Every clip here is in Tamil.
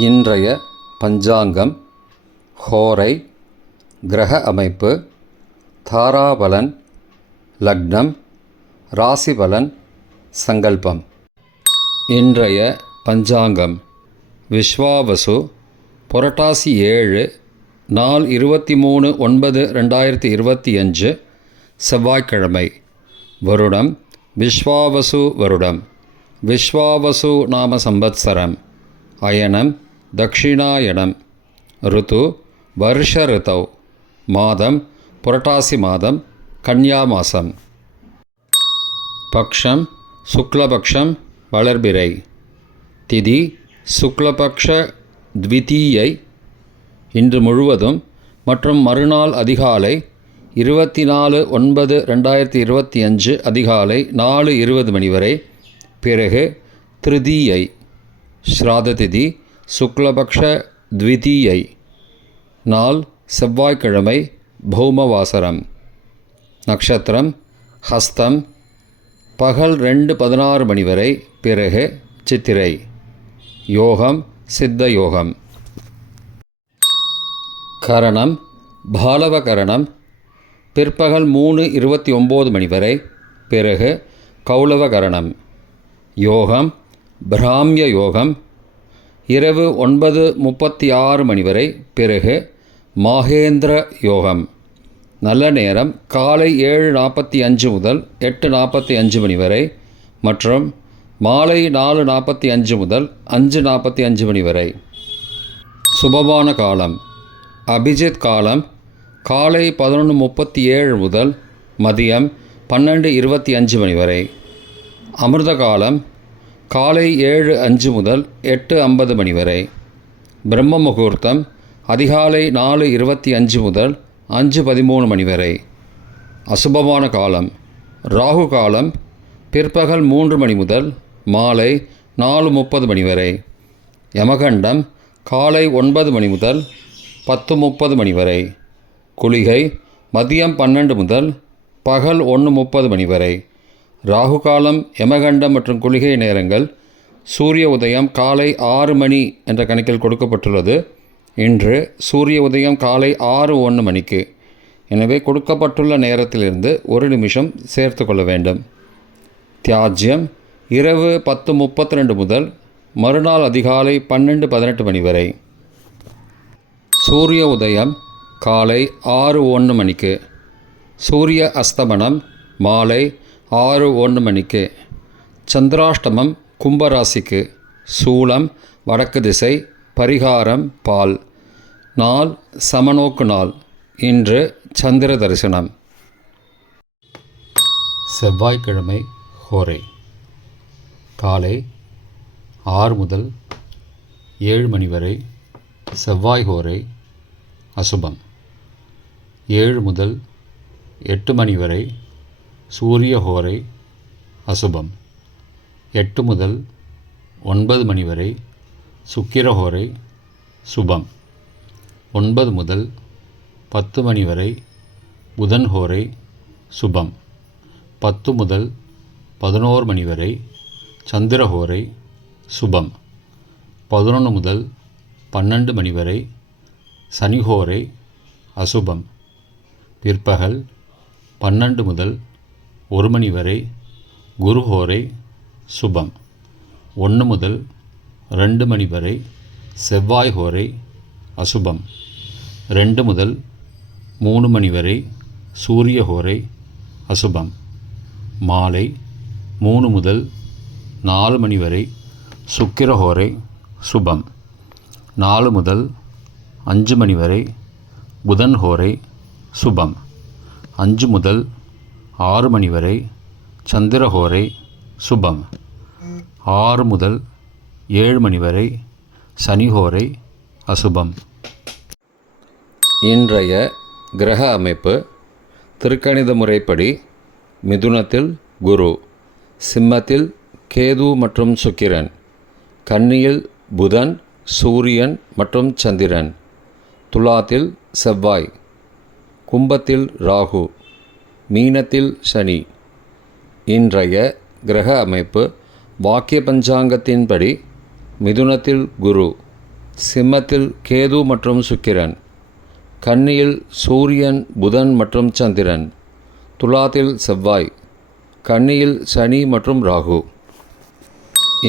இன்றைய பஞ்சாங்கம், ஹோரை, கிரக அமைப்பு, தாராபலன், லக்னம், ராசிபலன், சங்கல்பம். இன்றைய பஞ்சாங்கம் விஸ்வாவசு, புரட்டாசி 7, நாள் 23/9/2025, செவ்வாய்க்கிழமை. வருடம் விஸ்வாவசு வருடம். விஸ்வாவசு நாம சம்பத்சரம். அயனம் தக்ஷிணாயனம். ருத்து வருஷ ரிதௌ. மாதம் புரட்டாசி மாதம், கன்யா மாசம். பக்ஷம் சுக்லபக்ஷம், வளர்பிறை. திதி சுக்லபக்ஷ த்விதீயை, இன்று முழுவதும் மற்றும் மறுநாள் அதிகாலை 24/9/2025 அதிகாலை 4:20 மணி வரை. பிறகு திருதீயை. ஸ்ராத திதி சுக்லபக்ஷ த்விதீயை. நாள் செவ்வாய்க்கிழமை, பௌமவாசரம். நட்சத்திரம் ஹஸ்தம். பகல் 2:16 மணி வரை. பிறகு சித்திரை. யோகம் சித்த யோகம். கரணம் பாலவ கரணம். பிற்பகல் 3:29 மணி வரை. பிறகு கௌளவ கரணம். யோகம் பிராமிய யோகம். இரவு 9:36 மணி வரை. பிறகு மாகேந்திர யோகம். நல்ல நேரம் காலை 7:45 முதல் 8:45 மணி வரை மற்றும் மாலை 4:45 முதல் 5:45 மணி வரை. சுபமான காலம் அபிஜித் காலம் காலை 11:37 முதல் மதியம் 12:25 மணி வரை. அமிர்த காலம் காலை 7:05 முதல் 8:50 மணி வரை. பிரம்ம முகூர்த்தம் அதிகாலை 4:25 முதல் 5:13 மணி வரை. அசுபமான காலம் ராகு காலம் பிற்பகல் 3 மணி முதல் மாலை 4:30 மணி வரை. யமகண்டம் காலை 9 மணி முதல் 10:30 மணி வரை. குளிகை மதியம் 12 முதல் பகல் 1:30 மணி வரை. ராகு காலம், யமகண்டம் மற்றும் குளிகை நேரங்கள் சூரிய உதயம் காலை 6 மணி என்ற கணக்கில் கொடுக்கப்பட்டுள்ளது. இன்று சூரிய உதயம் காலை 6:01 மணிக்கு. எனவே கொடுக்கப்பட்டுள்ள நேரத்திலிருந்து 1 நிமிஷம் சேர்த்து கொள்ள வேண்டும். தியாஜ்யம் இரவு 10:32 முதல் மறுநாள் அதிகாலை 12:18 மணி வரை. சூரிய உதயம் காலை 6:01 மணிக்கு. சூரிய அஸ்தமனம் மாலை 6:01 மணிக்கு. சந்திராஷ்டமம் கும்பராசிக்கு. சூலம் வடக்கு திசை. பரிகாரம் பால். நாள் சமநோக்கு நாள். இன்று சந்திர தரிசனம். செவ்வாய்க்கிழமை ஹோரை. காலை 6 முதல் 7 மணி வரை செவ்வாய் ஹோரை அசுபம். 7 முதல் 8 மணி வரை சூரிய ஹோரை அசுபம். 8 முதல் 9 மணி வரை சுக்கிர ஹோரை சுபம். 9 முதல் 10 மணி வரை புதன் ஹோரை சுபம். 10 முதல் 11 மணி வரை சந்திர ஹோரை சுபம். 11 முதல் 12 மணி வரை சனி ஹோரை அசுபம். பிற்பகல் 12 முதல் 1 மணி வரை குரு ஹோரை சுபம். 1 முதல் 2 மணி வரை செவ்வாய் ஹோரை அசுபம். 2 முதல் 3 மணி வரை சூரிய ஹோரை அசுபம். மாலை 3 முதல் 4 மணி வரை சுக்கிர ஹோரை சுபம். 4 முதல் 5 மணி வரை புதன் ஹோரை சுபம். 5 முதல் 6 மணி வரை சந்திர ஹோரை சுபம். 6 முதல் 7 மணி வரை சனி ஹோரை அசுபம். இன்றைய கிரக அமைப்பு திருக்கணித முறைப்படி மிதுனத்தில் குரு, சிம்மத்தில் கேது மற்றும் சுக்கிரன், கன்னியில் புதன், சூரியன் மற்றும் சந்திரன், துலாத்தில் செவ்வாய், கும்பத்தில் ராகு, மீனத்தில் சனி. இன்றைய கிரக அமைப்பு வாக்கிய பஞ்சாங்கத்தின்படி மிதுனத்தில் குரு, சிம்மத்தில் கேது மற்றும் சுக்கிரன், கன்னியில் சூரியன், புதன் மற்றும் சந்திரன், துலாத்தில் செவ்வாய், கன்னியில் சனி மற்றும் ராகு.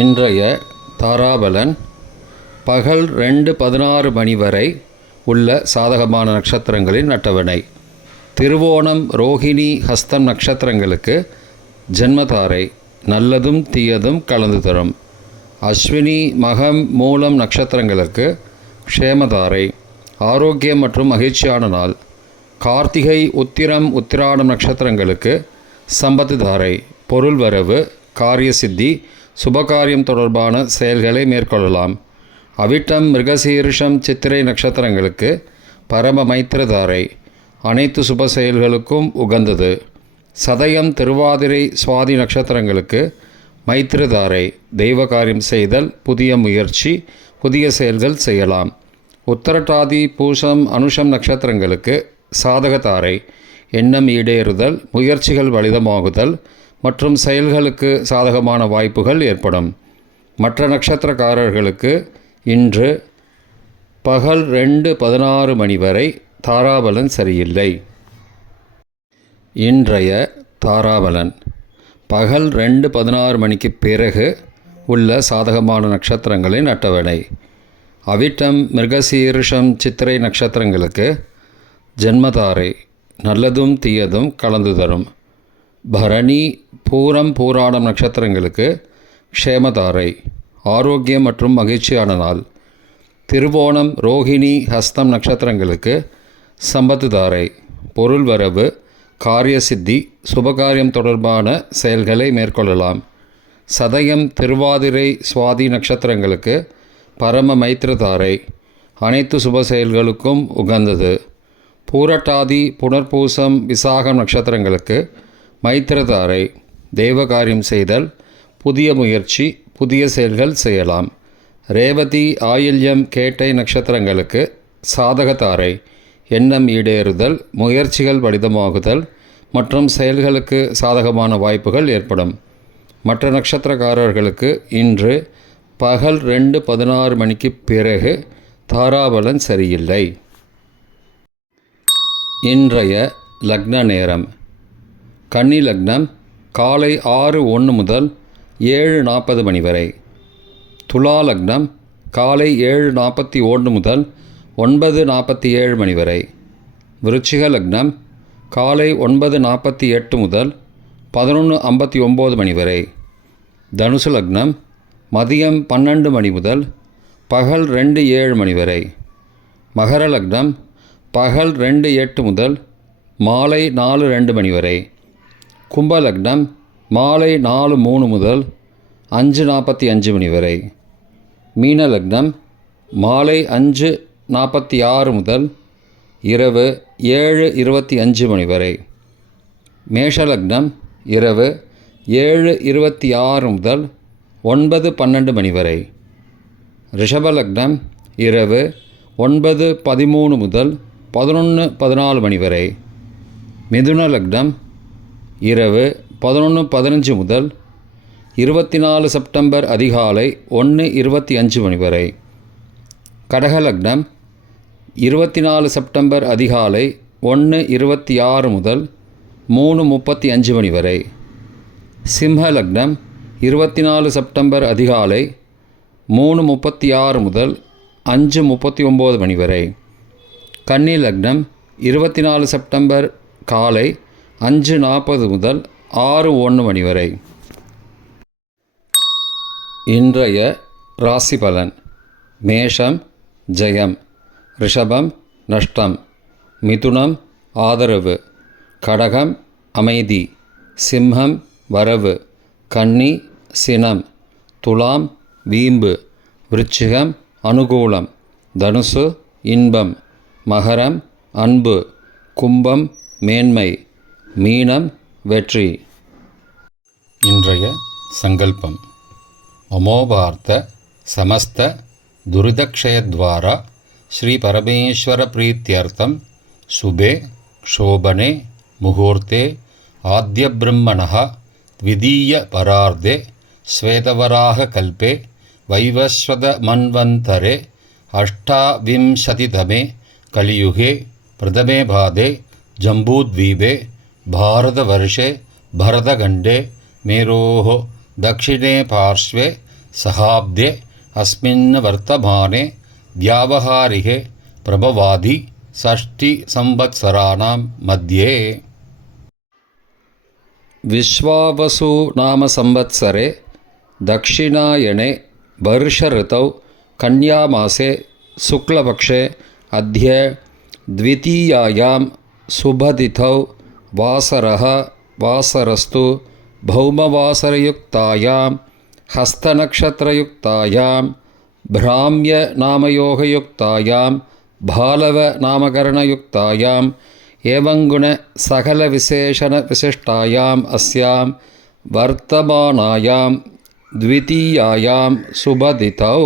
இன்றைய தாராபலன். பகல் 2:16 மணி வரை உள்ள சாதகமான நட்சத்திரங்களின் அட்டவணை. திருவோணம், ரோகிணி, ஹஸ்தம் நட்சத்திரங்களுக்கு ஜென்மதாரை, நல்லதும் தீயதும் கலந்து தரும். அஸ்வினி, மகம், மூலம் நட்சத்திரங்களுக்கு க்ஷேமதாரை, ஆரோக்கியம் மற்றும் மகிழ்ச்சியான நாள். கார்த்திகை, உத்திரம், உத்திராடம் நட்சத்திரங்களுக்கு சம்பத்து தாரை, பொருள் வரவு, காரிய சித்தி, சுபகாரியம் தொடர்பான செயல்களை மேற்கொள்ளலாம். அவிட்டம், மிருகசீரிஷம், சித்திரை நட்சத்திரங்களுக்கு பரம மைத்திரதாரை, அனைத்து சுப செயல்களுக்கும் உகந்தது. சதயம், திருவாதிரை, சுவாதி நட்சத்திரங்களுக்கு மைத்திரதாரை, தெய்வ காரியம் செய்தல், புதிய முயற்சி, புதிய செயல்கள் செய்யலாம். உத்தரட்டாதி, பூசம், அனுஷம் நட்சத்திரங்களுக்கு சாதகதாரை, எண்ணம் ஈடேறுதல், முயற்சிகள் பலிதமாகுதல் மற்றும் செயல்களுக்கு சாதகமான வாய்ப்புகள் ஏற்படும். மற்ற நட்சத்திரக்காரர்களுக்கு இன்று பகல் 2:16 மணி வரை தாராபலன் சரியில்லை. இன்றைய தாராபலன். பகல் 2:16 மணிக்கு பிறகு உள்ள சாதகமான நட்சத்திரங்களின் அட்டவணை. அவிட்டம், மிருகசீரிஷம், சித்திரை நட்சத்திரங்களுக்கு ஜென்மதாரை, நல்லதும் தீயதும் கலந்து தரும். பரணி, பூரம், பூராடம் நட்சத்திரங்களுக்கு க்ஷேமதாரை, ஆரோக்கியம் மற்றும் மகிழ்ச்சியான நாள். திருவோணம், ரோகிணி, ஹஸ்தம் நட்சத்திரங்களுக்கு சம்பத்துதாரை, பொருள் வரவு, காரிய சித்தி, சுபகாரியம் தொடர்பான செயல்களை மேற்கொள்ளலாம். சதயம், திருவாதிரை, சுவாதி நட்சத்திரங்களுக்கு பரம மைத்திரதாரை, அனைத்து சுப செயல்களுக்கும் உகந்தது. பூரட்டாதி, புனர்பூசம், விசாகம் நட்சத்திரங்களுக்கு மைத்திரதாரை, தெய்வகாரியம் செய்தல், புதிய முயற்சி, புதிய செயல்கள் செய்யலாம். ரேவதி, ஆயில்யம், கேட்டை நட்சத்திரங்களுக்கு சாதகதாரை, எண்ணம் ஈடேறுதல், முயற்சிகள் பலிதமாகுதல் மற்றும் செயல்களுக்கு சாதகமான வாய்ப்புகள் ஏற்படும். மற்ற நட்சத்திரக்காரர்களுக்கு இன்று பகல் 2:16 மணிக்கு பிறகு தாராபலன் சரியில்லை. இன்றைய லக்ன நேரம். கன்னி லக்னம் காலை 6:01 முதல் 7:40 மணி வரை. துலா லக்னம் காலை 7:41 முதல் 9:47 மணி வரை. விருச்சிக லக்னம் காலை 9:48 முதல் 11:59 மணி வரை. தனுசு லக்னம் மதியம் 12 மணி முதல் பகல் 2:07 மணி வரை. மகர லக்னம் பகல் 2:08 முதல் மாலை 4:02 மணி வரை. கும்ப லக்னம் மாலை 4:03 முதல் 5:45 மணி வரை. மீன லக்னம் மாலை 5:46 முதல் இரவு 7:25 மணி வரை. மேஷ லக்னம் இரவு 7:26 முதல் 9:12 மணி வரை. ரிஷப லக்னம் இரவு 9:13 முதல் 11:14 மணி வரை. மிதுன லக்னம் இரவு 11:15 முதல் 24 செப்டம்பர் அதிகாலை 1:25 மணி வரை. கடக லக்னம் 24 செப்டம்பர் அதிகாலை 1:26 முதல் 3:35 மணி வரை. சிம்ம லக்னம் 24 செப்டம்பர் அதிகாலை 3:36 முதல் 5:39 மணி வரை. கன்னி லக்னம் 24 செப்டம்பர் காலை 5:40 முதல் 6:01 மணி வரை. இன்றைய ராசி பலன். மேஷம் ஜெயம், ரிஷபம் நஷ்டம், மிதுனம் ஆதரவு, கடகம் அமைதி, சிம்மம் வரவு, கன்னி சினம், துலாம் வீம்பு, விருச்சிகம் அனுகூலம், தனுசு இன்பம், மகரம் அன்பு, கும்பம் மேன்மை, மீனம் வெற்றி. இன்றைய சங்கல்பம். அமோபார்த்த சமஸ்த துரிதக்ஷயத்வாரா ஸ்ரீ பரமேஸ்வர பிரீத்தியர்த்தம் சுபே க்ஷோபனே முகூர்த்தே ஆத்ய பிரம்மணः த்விதீய பரார்த்தே ஸ்வேதவராக கல்பே வைவஸ்வத மன்வந்தரே अष्टाविंशतितमे कलियुगे प्रथमे पादे जम्बूद्वीपे भारतवर्षे भरतखण्डे मेरोः दक्षिणे पार्श्वे सहाब्दे अस्मिन् वर्तमाने व्यावहारिके प्रभवादि षष्टिसंवत्सराणां मध्ये विश्वावसु नाम संवत्सरे दक्षिणायने वर्षऋतौ कन्यामासे शुक्लपक्षे अद्य द्वितीयायां शुभतिथौ वासरः वासरस्तु भौमवासरयुक्तायां हस्तनक्षत्रयुक्तायां भ्राम्यनामयोगयुक्तायां भालवनामकरणयुक्तायाम् एवङ्गुणसकलविशेषणविशिष्टायाम् अस्यां वर्तमानायां द्वितीयायां शुभतिथौ